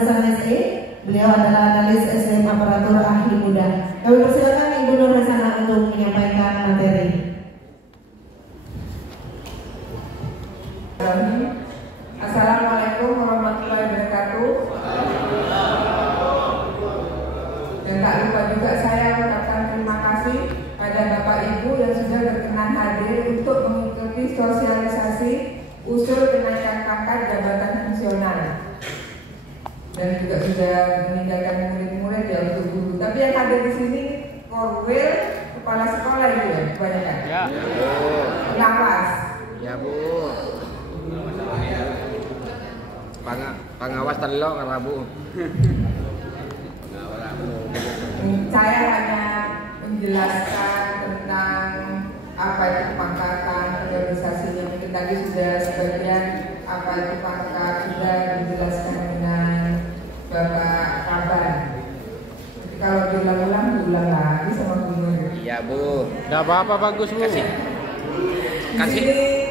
SE, beliau adalah analis SDM aparatur ahli muda. Kami persilakan Ibu Nur Hasana untuk menyampaikan materi. Assalamualaikum warahmatullahi wabarakatuh. Dan tak lupa juga saya ucapkan terima kasih pada Bapak Ibu yang sudah berkenan hadir untuk mengikuti sosialisasi usul kenaikan pangkat jabatan fungsional. Dan juga sudah meninggalkan murid-murid ya untuk guru. Tapi yang hadir di sini korwil, kepala sekolah itu ya kebanyakan. Ya. Pengawas. Ya Bu. Pengawas telok kan Bu. Saya hanya menjelaskan tentang apa itu pangkatan, periodisasinya. Mungkin tadi sudah sebagian apa itu pangkat sudah dijelaskan dengan Bapak Kaban. Jadi kalau diulang-ulang, diulang lagi sama guru. Iya Bu. Enggak apa-apa, bagus Bu.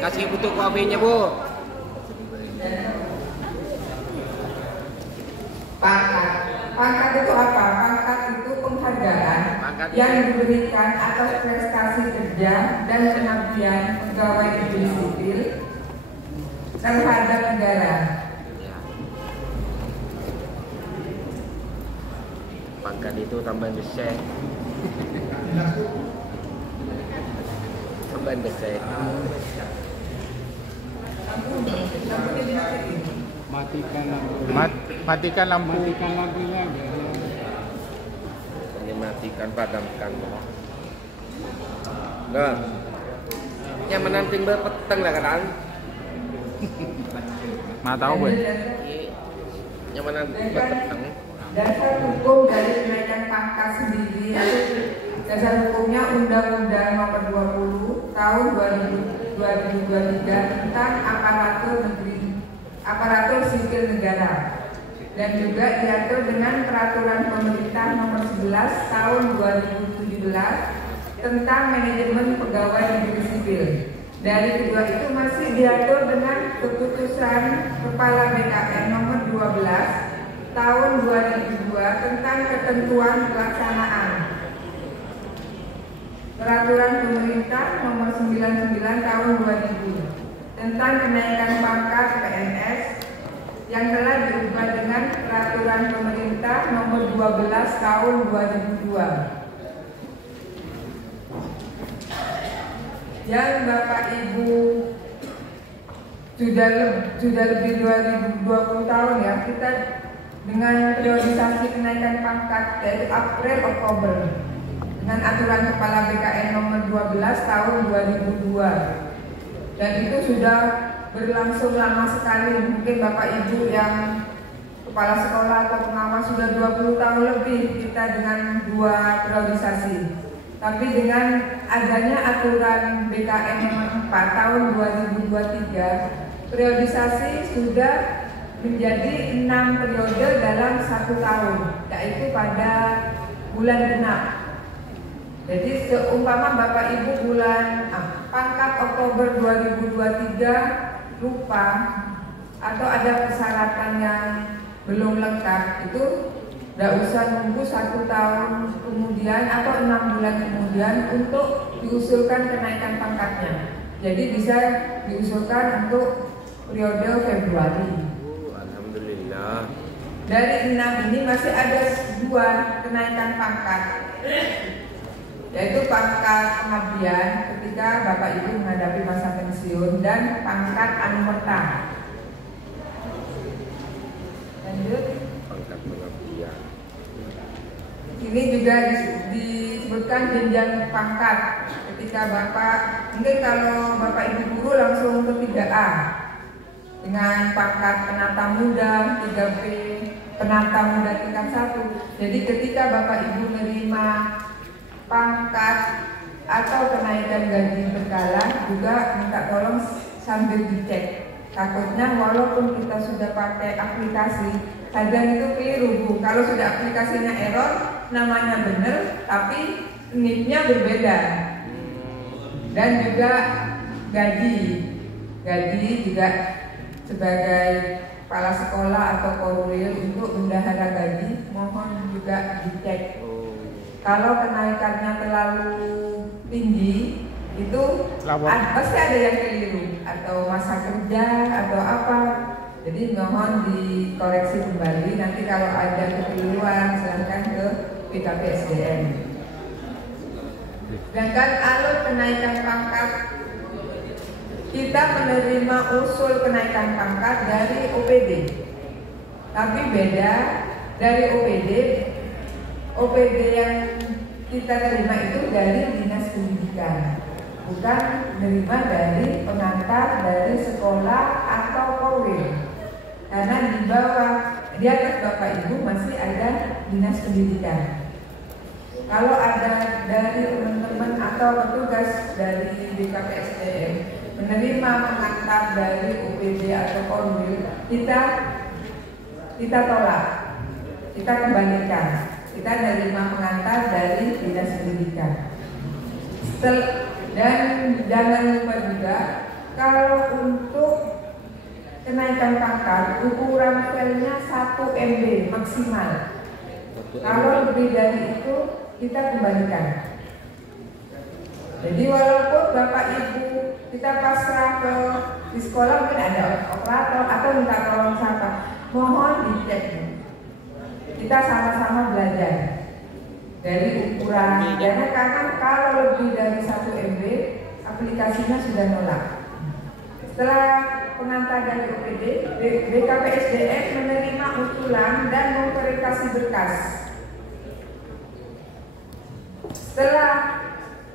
Kasih butuh kopinya Bu. Pangkat itu apa? Pangkat itu penghargaan yang diberikan atas prestasi kerja dan pengabdian pegawai negeri sipil terhadap negara. Pangkat itu tambahan besar. Tambahan besar. Matikan lampu. Matikan lampu. Matikan lampunya. Hanya matikan, padamkan. Nah, yang menanting berpeteng lah kan? Nggak tahu Bu. Yang menanting berpeteng. Dasar hukum dari kenaikan pangkat sendiri, dasar hukumnya Undang-Undang Nomor 20 Tahun 2023 tentang aparatur sipil negara, dan juga diatur dengan Peraturan Pemerintah Nomor 11 Tahun 2017 tentang manajemen pegawai negeri sipil. Dari kedua itu masih diatur dengan Keputusan Kepala BKN Nomor 12 Tahun 2002 tentang ketentuan pelaksanaan. Peraturan Pemerintah Nomor 99 Tahun 2000 tentang kenaikan pangkat PNS yang telah diubah dengan Peraturan Pemerintah Nomor 12 Tahun 2002. Yang Bapak Ibu sudah lebih 20 tahun ya, kita dengan periodisasi kenaikan pangkat yaitu April-Oktober dengan aturan Kepala BKN Nomor 12 Tahun 2002, dan itu sudah berlangsung lama sekali. Mungkin Bapak Ibu yang kepala sekolah atau pengawas sudah 20 tahun lebih kita dengan dua periodisasi. Tapi dengan adanya aturan BKN Nomor 4 Tahun 2023, periodisasi sudah menjadi 6 periode dalam 1 tahun, yaitu pada bulan genap. Jadi seumpama Bapak Ibu bulan pangkat Oktober 2023 lupa atau ada persyaratan yang belum lengkap, itu tidak usah nunggu 1 tahun kemudian atau 6 bulan kemudian untuk diusulkan kenaikan pangkatnya. Jadi bisa diusulkan untuk periode Februari. Dari 6 ini masih ada 2 kenaikan pangkat, yaitu pangkat pengabdian ketika Bapak Ibu menghadapi masa pensiun dan pangkat anumerta. Lanjut. Pangkat pengabdian. Ini juga disebutkan jenjang pangkat ketika Bapak, mungkin kalau Bapak Ibu guru langsung ke 3A dengan pangkat penata muda, 3B penata muda tingkat 1. Jadi ketika Bapak Ibu menerima pangkat atau kenaikan gaji berkala, juga minta tolong sambil dicek. Takutnya walaupun kita sudah pakai aplikasi, kadang itu keliru Bu. Kalau sudah aplikasinya error, namanya benar, tapi NIP-nya berbeda. Dan juga gaji juga sebagai kepala sekolah atau korwil untuk bendahara gaji, mohon juga dicek. Kalau kenaikannya terlalu tinggi, itu pasti ada yang keliru atau masa kerja atau apa. Jadi mohon dikoreksi kembali. Nanti kalau ada kekeliruan silahkan ke BKPSDM. Sedangkan alur kenaikan pangkat, kita menerima usul kenaikan pangkat dari OPD. Tapi beda dari OPD yang kita terima itu dari Dinas Pendidikan, bukan menerima dari pengantar dari sekolah atau korwil. Karena di atas Bapak Ibu masih ada Dinas Pendidikan. Kalau ada dari teman-teman atau petugas dari BKPSDM menerima pengantar dari OPD atau korwil, kita tolak, kita kembalikan. Kita menerima pengantar dari Dinas Pendidikan. Dan jangan lupa juga, kalau untuk kenaikan pangkat, ukuran filenya 1 MB maksimal. Kalau lebih dari itu, kita kembalikan. Jadi walaupun Bapak Ibu kita pasrah di sekolah, mungkin ada operator atau minta tolong siapa, mohon dicek. Kita sama-sama belajar dari ukuran, karena kalau lebih dari 1 MB aplikasinya sudah nolak. Setelah pengantar dari OPD, BKPSDM menerima usulan dan memverifikasi berkas. Setelah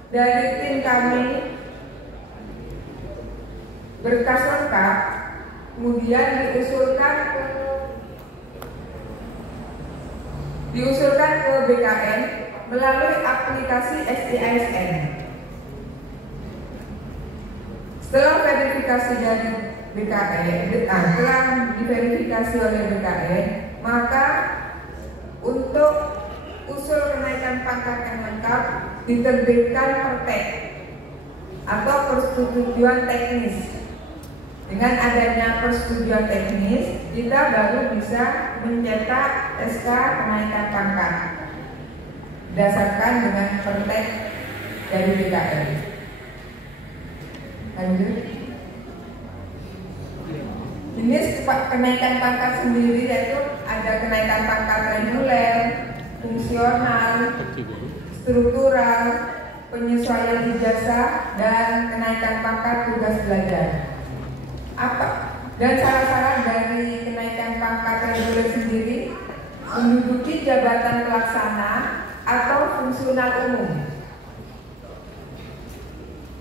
dari tim kami berkas lengkap, kemudian diusulkan ke BKN melalui aplikasi SDASN. Setelah verifikasi dari BKN, setelah diverifikasi oleh BKN, maka untuk usul kenaikan pangkat yang lengkap diterbitkan pertek atau persetujuan teknis. Dengan adanya persetujuan teknis, kita baru bisa mencetak SK kenaikan pangkat berdasarkan dengan pertek dari BKN. Lanjut. Ini kenaikan pangkat sendiri, yaitu ada kenaikan pangkat reguler, fungsional, struktural, penyesuaian ijazah, dan kenaikan pangkat tugas belajar. Dan syarat-syarat dari kenaikan pangkat reguler sendiri menduduki jabatan pelaksana atau fungsional umum.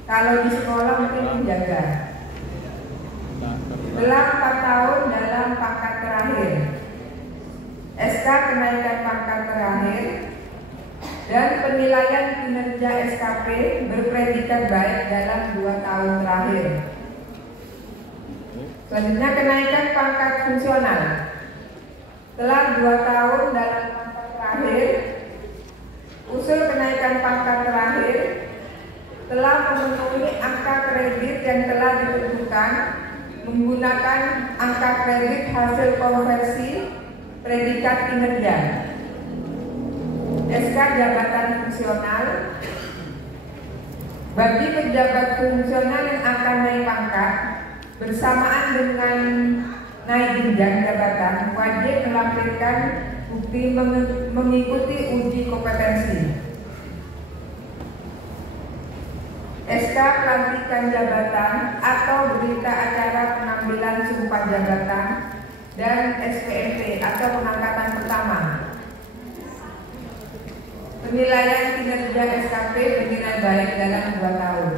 Kalau di sekolah mungkin penjaga. Setelah 4 tahun dalam pangkat terakhir, SK kenaikan pangkat terakhir, dan penilaian kinerja SKP berpredikat baik dalam 2 tahun terakhir. Selanjutnya kenaikan pangkat fungsional. Setelah 2 tahun dalam pangkat terakhir, usul kenaikan pangkat terakhir telah memenuhi angka kredit yang telah ditentukan menggunakan angka kredit hasil konversi predikat kinerja. SK jabatan fungsional bagi pejabat fungsional yang akan naik pangkat bersamaan dengan naik jenjang jabatan wajib melampirkan bukti mengikuti uji kompetensi. SK pelantikan jabatan atau berita acara pengambilan sumpah jabatan dan SPMP atau pengangkatan pertama. Penilaian kinerja SKP bernilai baik dalam 2 tahun.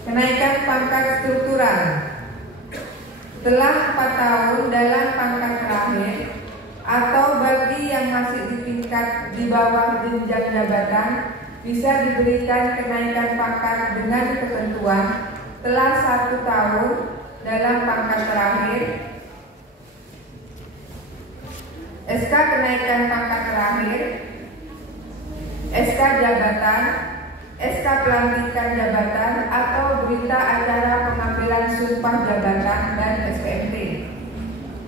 Kenaikan pangkat struktural. Setelah 4 tahun dalam pangkat terakhir atau bagi yang masih di tingkat di bawah jenjang jabatan bisa diberikan kenaikan pangkat dengan ketentuan setelah 1 tahun dalam pangkat terakhir. SK kenaikan pangkat terakhir, SK jabatan SK pelantikan jabatan atau berita acara pengambilan sumpah jabatan dan SPMT.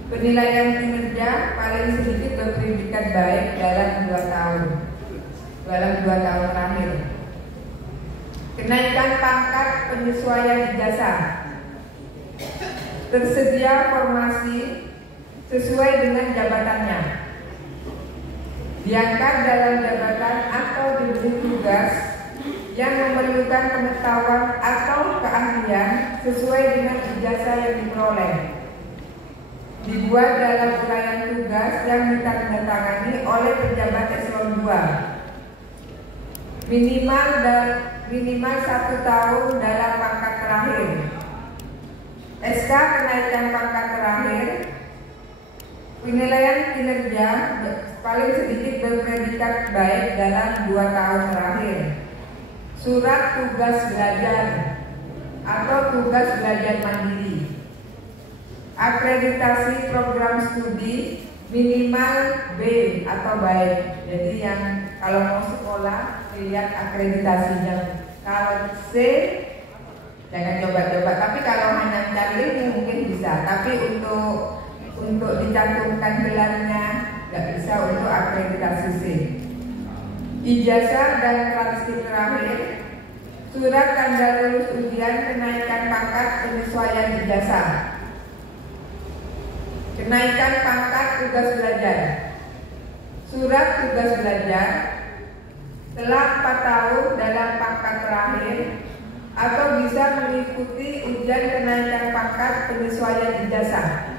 Penilaian kinerja paling sedikit berpredikat baik dalam 2 tahun. Dalam 2 tahun terakhir. Kenaikan pangkat, penyesuaian ijazah. Tersedia formasi sesuai dengan jabatannya. Diangkat dalam jabatan atau diberi tugas yang memerlukan pengetahuan atau keahlian sesuai dengan ijazah yang diperoleh. Dibuat dalam uraian tugas yang ditandatangani oleh pejabat eselon 2. Minimal 1 tahun dalam pangkat terakhir. SK kenaikan pangkat terakhir. Penilaian kinerja paling sedikit berpredikat baik dalam 2 tahun terakhir. Surat tugas belajar atau tugas belajar mandiri. Akreditasi program studi minimal B atau baik. Jadi yang kalau mau sekolah lihat akreditasinya. Kalau C jangan coba-coba. Tapi kalau hanya cari ini mungkin bisa. Tapi untuk dicantumkan gelarnya nggak bisa untuk akreditasi C. Ijazah dan transkrip terakhir. Surat tanda lulus ujian kenaikan pangkat penyesuaian ijazah. Kenaikan pangkat tugas belajar. Surat tugas belajar telah 4 tahun dalam pangkat terakhir atau bisa mengikuti ujian kenaikan pangkat penyesuaian ijazah.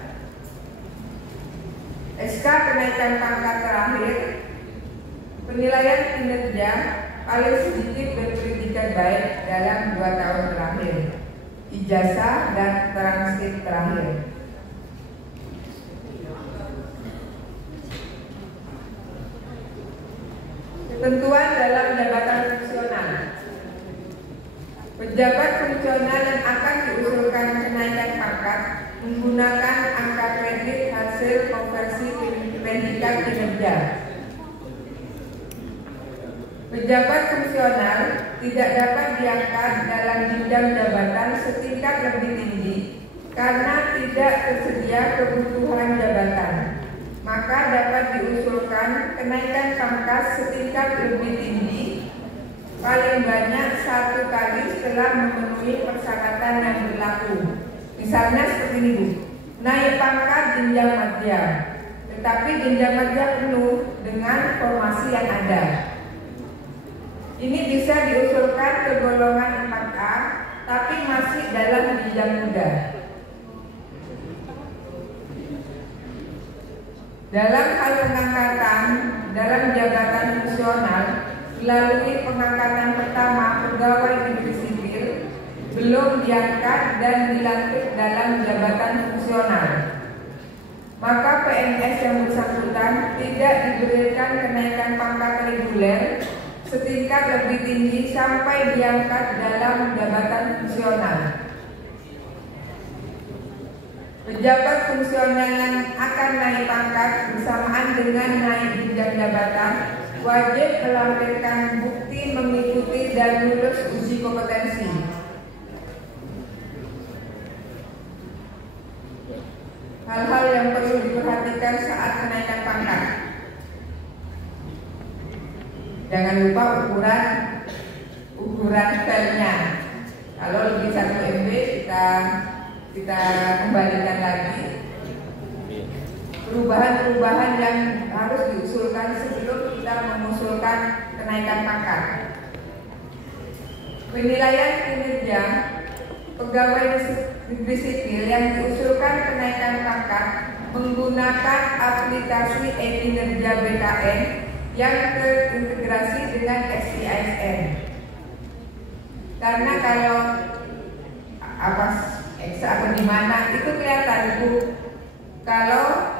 SK kenaikan pangkat terakhir. Penilaian kinerja paling sedikit berpredikat baik dalam 2 tahun terakhir. Ijazah dan transkrip terakhir. Ketentuan dalam jabatan fungsional. Pejabat fungsional yang akan diusulkan kenaikan pangkat menggunakan angka kredit hasil konversi predikat kinerja. Pejabat fungsional tidak dapat diangkat dalam jenjang jabatan setingkat lebih tinggi karena tidak tersedia kebutuhan jabatan. Maka dapat diusulkan kenaikan pangkat setingkat lebih tinggi paling banyak 1 kali setelah memenuhi persyaratan yang berlaku. Misalnya seperti ini Bu, naik pangkat jenjang madya, tetapi jenjang madya penuh dengan formasi yang ada. Ini bisa diusulkan ke golongan 4A, tapi masih dalam jenjang muda. Dalam hal pengangkatan dalam jabatan fungsional melalui pengangkatan pertama pegawai negeri sipil belum diangkat dan dilantik dalam jabatan fungsional, maka PNS yang bersangkutan tidak diberikan kenaikan pangkat reguler setingkat lebih tinggi sampai diangkat dalam jabatan fungsional. Pejabat fungsional yang akan naik pangkat bersamaan dengan naik jenjang jabatan wajib melampirkan bukti mengikuti dan lulus uji kompetensi. Hal-hal yang perlu diperhatikan saat kenaikan pangkat. Jangan lupa ukuran filenya. Kalau lebih 1 MB kita kembalikan lagi. Perubahan-perubahan yang harus diusulkan sebelum kita mengusulkan kenaikan pangkat. Penilaian kinerja pegawai negeri sipil yang diusulkan kenaikan pangkat menggunakan aplikasi e-kinerja BKN yang terintegrasi dengan SISN. Karena kalau atau di mana itu kelihatan Bu, kalau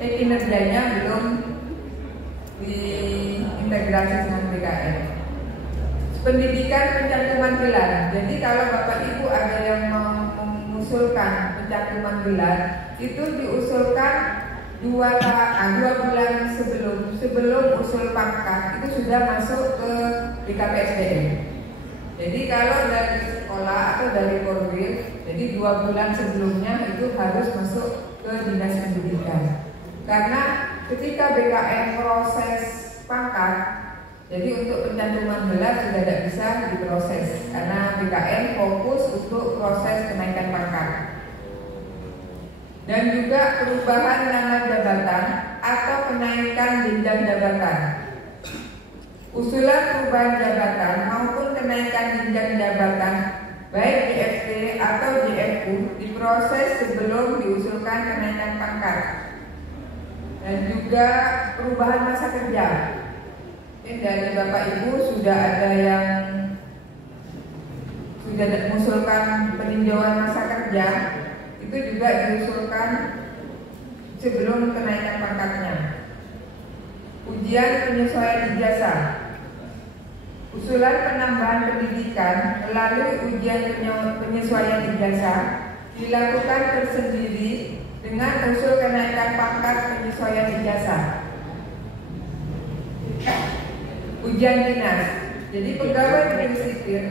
kinerjanya belum diintegrasi dengan BKN. Pendidikan pencantuman gelar. Jadi kalau Bapak Ibu ada yang mengusulkan pencantuman gelar, itu diusulkan 2 bulan sebelum usul pangkat itu sudah masuk ke BKPSDM. Jadi kalau dari sekolah atau dari Korwil, jadi 2 bulan sebelumnya itu harus masuk ke dinas pendidikan. Karena ketika BKN proses pangkat, jadi untuk pencantuman gelar sudah tidak bisa diproses karena BKN fokus untuk proses kenaikan pangkat. Dan juga perubahan nama jabatan atau kenaikan jenjang jabatan. Usulan perubahan jabatan maupun kenaikan jenjang jabatan baik DFT atau DFU diproses sebelum diusulkan kenaikan pangkat. Dan juga perubahan masa kerja. Dari Bapak Ibu sudah ada yang sudah mengusulkan peninjauan masa kerja, itu juga diusulkan sebelum kenaikan pangkatnya. Ujian penyesuaian ijazah. Usulan penambahan pendidikan melalui ujian penyesuaian ijazah dilakukan tersendiri dengan usul kenaikan pangkat penyesuaian ijazah. Ujian dinas. Jadi pegawai negeri sipil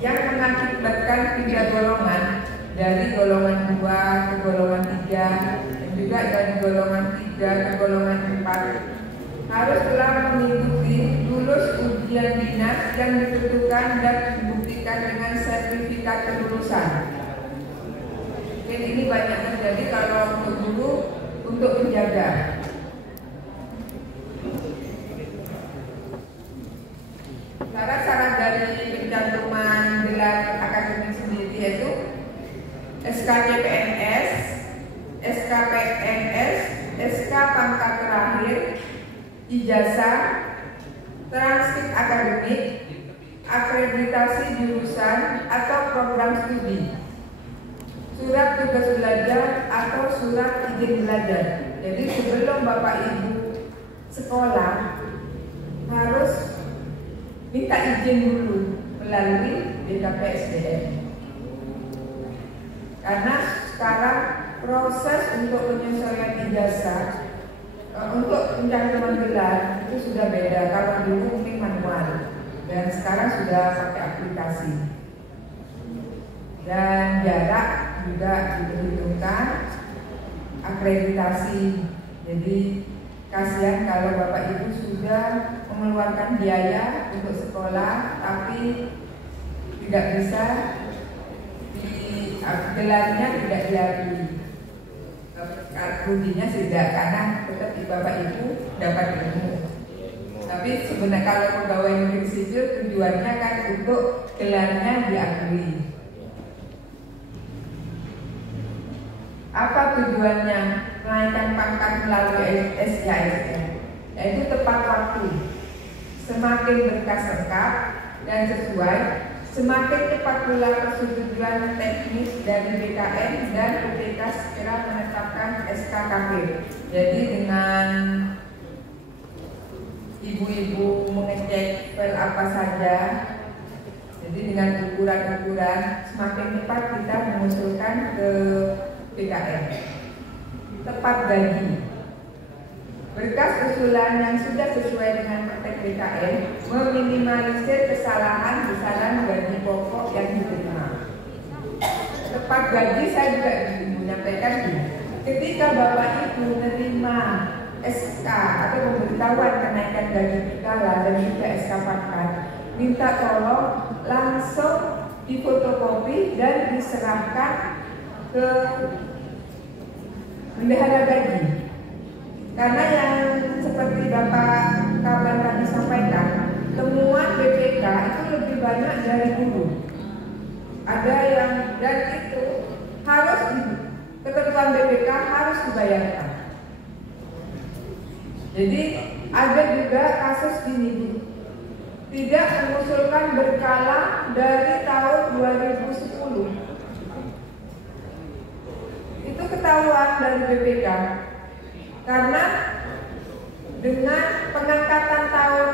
yang mengakibatkan 3 golongan dari golongan 2 ke golongan 3 dan juga dari golongan 3 ke golongan 4 harus telah mengikuti lulus ujian dinas yang ditentukan dan dibuktikan dengan sertifikat kelulusan. Dan ini banyak terjadi kalau untuk guru untuk menjaga. Syarat-syarat dari pencantuman gelar akademik sendiri yaitu SKCPNS, SKPNS, SK pangkat terakhir, ijazah, transkrip akademik, akreditasi jurusan atau program studi, surat tugas belajar atau surat izin belajar. Jadi sebelum Bapak Ibu sekolah harus minta izin dulu melalui BKPSDM. Karena sekarang proses untuk penyesuaian ijazah untuk pencantuman gelar itu sudah beda. Kalau dulu mungkin manual dan sekarang sudah pakai aplikasi. Dan jarak juga diperhitungkan, akreditasi. Jadi kasihan kalau Bapak Ibu sudah mengeluarkan biaya untuk sekolah tapi tidak bisa gelarnya tidak diakui. Ruginya tidak karena tetap Bapak Ibu dapat ilmu. Tapi sebenarnya kalau pegawai negeri sipil tujuannya kan untuk gelarnya diakui. Apa tujuannya menaikkan pangkat melalui SKSN? Yaitu tepat waktu. Semakin berkas lengkap dan sesuai, semakin cepat pula persetujuan teknis dari BKN dan UPK segera menetapkan SKKP. Jadi dengan ibu-ibu mengecek file apa saja, jadi dengan ukuran-ukuran semakin cepat kita mengusulkan ke BKN. Tepat gaji. Berkas usulan yang sudah sesuai dengan praktek BKN meminimalisir kesalahan besaran gaji pokok yang diterima. Tepat gaji saya juga menyampaikan ketika Bapak Ibu menerima SK atau pemberitahuan kenaikan gaji berkala dan juga SK pangkat, minta tolong langsung difotokopi dan diserahkan ke bendahara gaji. Karena yang seperti Bapak Kaban tadi sampaikan, temuan BPK itu lebih banyak dari guru. Ada yang dan itu harus ketentuan BPK harus dibayarkan. Jadi ada juga kasus gini, tidak mengusulkan berkala dari tahun 2010. Itu ketahuan dari BPK. Karena dengan pengangkatan tahun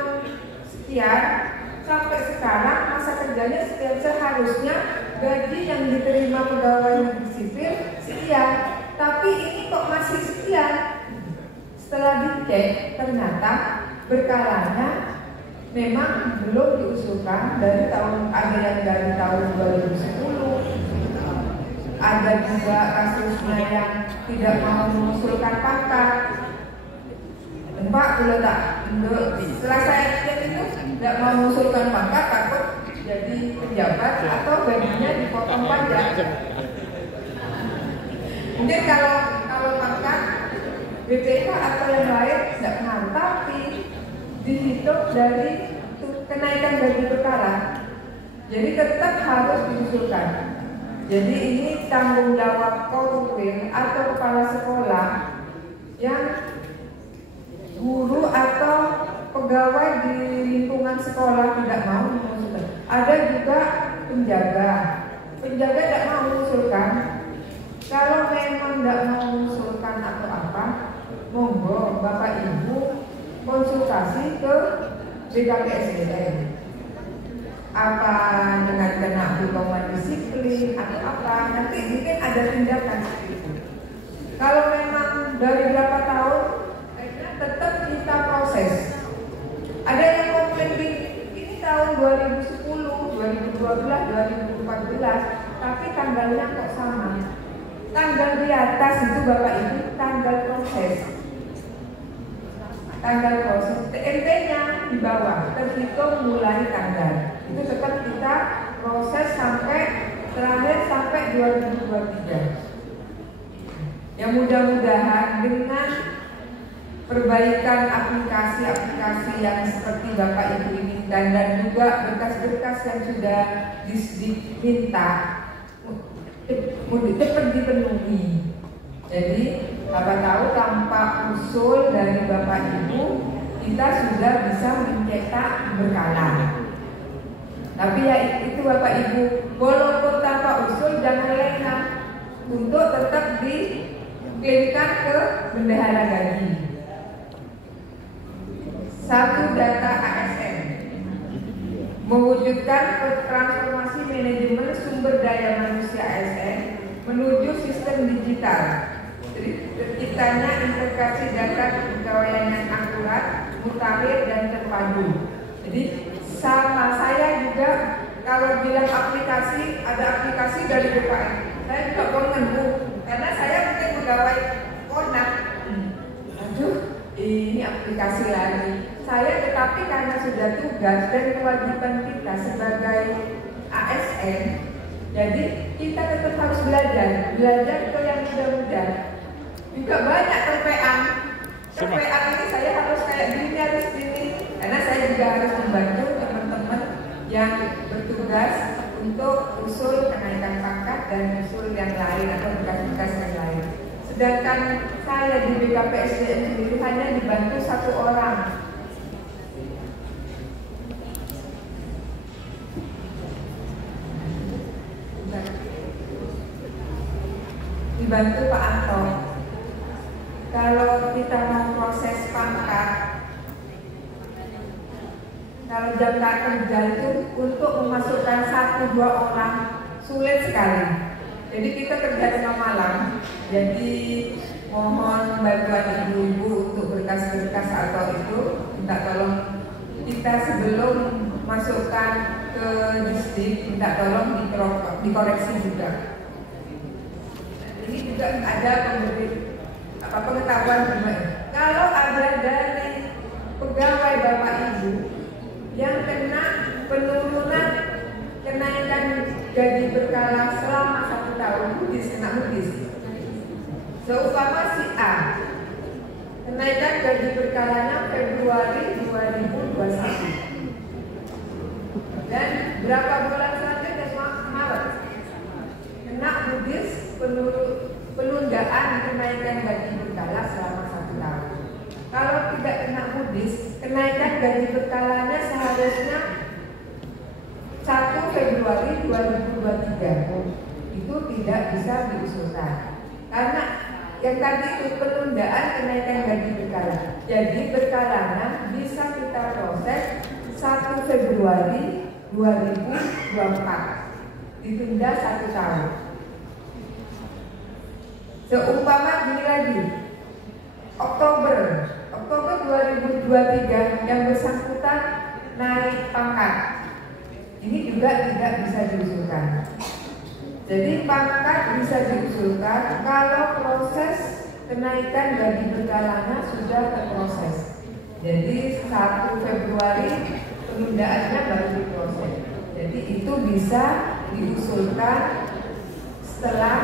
sekian sampai sekarang masa kerjanya seharusnya gaji yang diterima pegawai negeri sipil sekian, tapi ini kok masih sekian. setelah dicek ternyata berkalanya memang belum diusulkan dari tahun, ada yang dari tahun 2010, ada juga kasusnya yang tidak mau mengusulkan pangkat. Pak, setelah saya cek itu tidak mau mengusulkan pangkat, takut jadi pejabat atau gajinya dipotong pajak. Mungkin kalau pangkat BPK atau yang lain tidak pengaruh, tapi dihitung dari kenaikan gaji berkala. Jadi tetap harus diusulkan. Jadi ini tanggung jawab Korwil atau kepala sekolah yang guru atau pegawai di lingkungan sekolah tidak mau mengusulkan. Ada juga penjaga tidak mau mengusulkan. Kalau memang tidak mau mengusulkan atau apa, monggo Bapak Ibu konsultasi ke BKPSDM. Apa dengan kena hukuman disiplin atau apa, nanti mungkin ada tindakan seperti itu. Kalau memang dari berapa tahun, tetap kita proses. Ada yang komplain ini tahun 2010, 2012, 2014, tapi tanggalnya kok sama. Tanggal di atas itu Bapak Ibu tanggal proses. Tanggal proses, TMP-nya di bawah, terhitung mulai tanggal. Itu tetap kita proses sampai terakhir sampai 2023. Yang mudah-mudahan dengan perbaikan aplikasi-aplikasi yang seperti Bapak Ibu inginkan dan juga berkas-berkas yang sudah diminta cepat dipenuhi. Jadi Bapak tahu tanpa usul dari Bapak Ibu kita sudah bisa mencetak berkala. Tapi ya itu Bapak Ibu, walaupun tanpa usul jangan lengah untuk tetap dikirimkan ke bendahara gaji. Satu, data ASN, mewujudkan transformasi manajemen sumber daya manusia ASN menuju sistem digital. Terciptanya integrasi data kepegawaian yang akurat, mutakhir dan terpadu. Jadi sama saya juga kalau bilang aplikasi, ada aplikasi dari BKN, saya juga mengeluh karena saya mungkin pegawai konak. Aduh, ini aplikasi lagi. Saya tetapi karena sudah tugas dan kewajiban kita sebagai ASN, jadi kita tetap harus belajar ke yang muda-muda. Juga banyak terpean ini saya harus kayak gini, harus gini, karena saya juga harus membantu teman-teman yang bertugas untuk usul kenaikan pangkat dan usul yang lain atau tugas-tugas yang lain. Sedangkan saya di BKPSDM sendiri hanya dibantu satu orang. Dibantu Pak Anto. Kalau kita mau proses pangkat, kalau jangka kerja itu untuk memasukkan 1-2 orang sulit sekali. Jadi kita kerja tengah malam. Jadi mohon bantuan ibu-ibu untuk berkas-berkas atau itu minta tolong kita sebelum masukkan ke distrik minta tolong dikoreksi juga. Ini juga ada pengetahuan kalau ada dari pegawai Bapak Ibu yang kena penurunan kenaikan gaji berkala selama 1 tahun, kena mudis. Seumpama si A kenaikan gaji berkalanya Februari 2021 dan berapa bulan selanjutnya Maret kena mudis penundaan kenaikan gaji berkala selama 1 tahun. Kalau tidak kena mudis, kenaikan gaji berkalanya seharusnya 1 Februari 2023. Itu tidak bisa diusulkan karena yang tadi itu penundaan kenaikan gaji berkala. Jadi berkalanya bisa kita proses 1 Februari 2024, ditunda 1 tahun. Seumpama gini lagi, Oktober 2023 yang bersangkutan naik pangkat. Ini juga tidak bisa diusulkan. Jadi pangkat bisa diusulkan kalau proses kenaikan gaji berkalanya sudah terproses. Jadi 1 Februari penundaannya baru diproses. Jadi itu bisa diusulkan setelah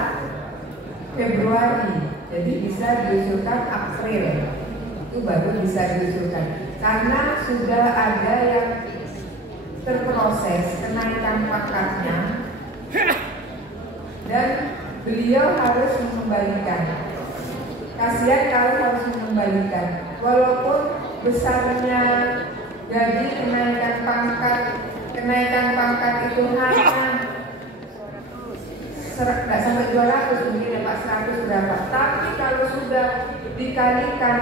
Februari. Jadi bisa diusulkan April. Itu baru bisa diusulkan. Karena sudah ada yang terproses kenaikan pangkatnya dan beliau harus mengembalikan. Kasihan kalau harus mengembalikan. Walaupun besarnya gaji kenaikan pangkat itu hanya tidak sampai 200 mungkin ya Pak, 100 berapa. Tapi kalau sudah dikalikan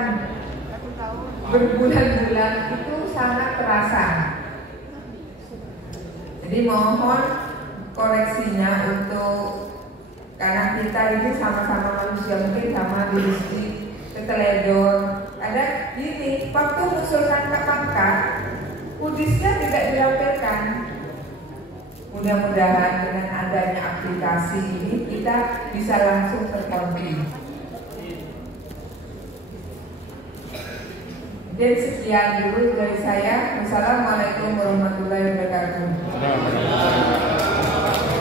berbulan-bulan itu sangat terasa. Jadi mohon koreksinya untuk, karena kita ini sama-sama manusia, mungkin sama diri keteledor. Ada gini, waktu mengusulkan ke pangkat, kudisnya tidak dilampirkan. Mudah-mudahan dengan adanya aplikasi ini kita bisa langsung terkonfirmasi. Dan sekian dulu dari saya. Wassalamualaikum warahmatullahi wabarakatuh.